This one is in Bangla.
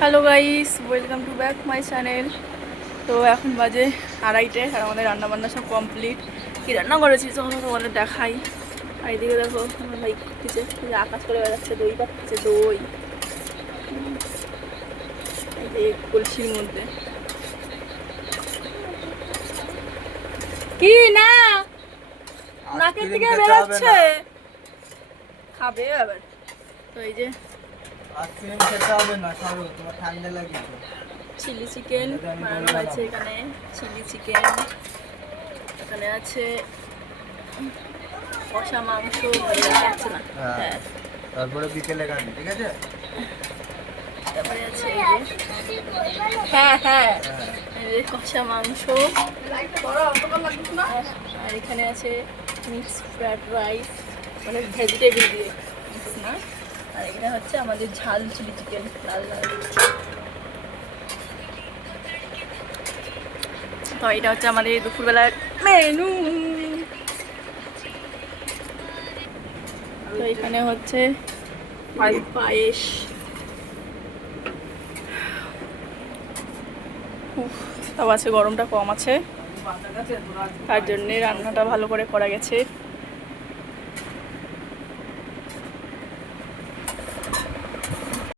Hello guys, welcome to back my channel. তো এখন বাজে 2:30 আর আমাদের রান্নাবান্না সব কমপ্লিট। কী রান্না করেছি চলো তোমাদের দেখাই। আর এদিকে দেখো আমার ভাই কিছু আকাশ করে বেড়াচ্ছে, দই পাচ্ছে, দই এই যে কলসির মধ্যে। কি না নাকের দিকে বেরোচ্ছে, খাবে আবার। তো এই যে আইসক্রিম খেতে হবে না, খাবো, তোমার ঠান্ডা লাগে তো। চিলি চিকেন বানানো হয়েছে এখানে। চিলি চিকেন এখানে আছে, কষা মাংস যাচ্ছে না। হ্যাঁ, তারপরে বিকেলে খাবি, ঠিক আছে? তারপরে আছে এই যে হ্যাঁ হ্যাঁ এই যে কষা মাংস। আর এখানে আছে মিক্স ফ্রাইড রাইস, মানে ভেজিটেবল দিয়ে, মিক্স না। আর এখানে হচ্ছে আমাদের ঝাল চিলি চিকেন, লাল লাল। তো এটা হচ্ছে আমাদের দুপুরবেলার মেনু। তো এখানে হচ্ছে পায়েস। তাও আছে, গরমটা কম আছে, তার জন্যে রান্নাটা ভালো করে করা গেছে।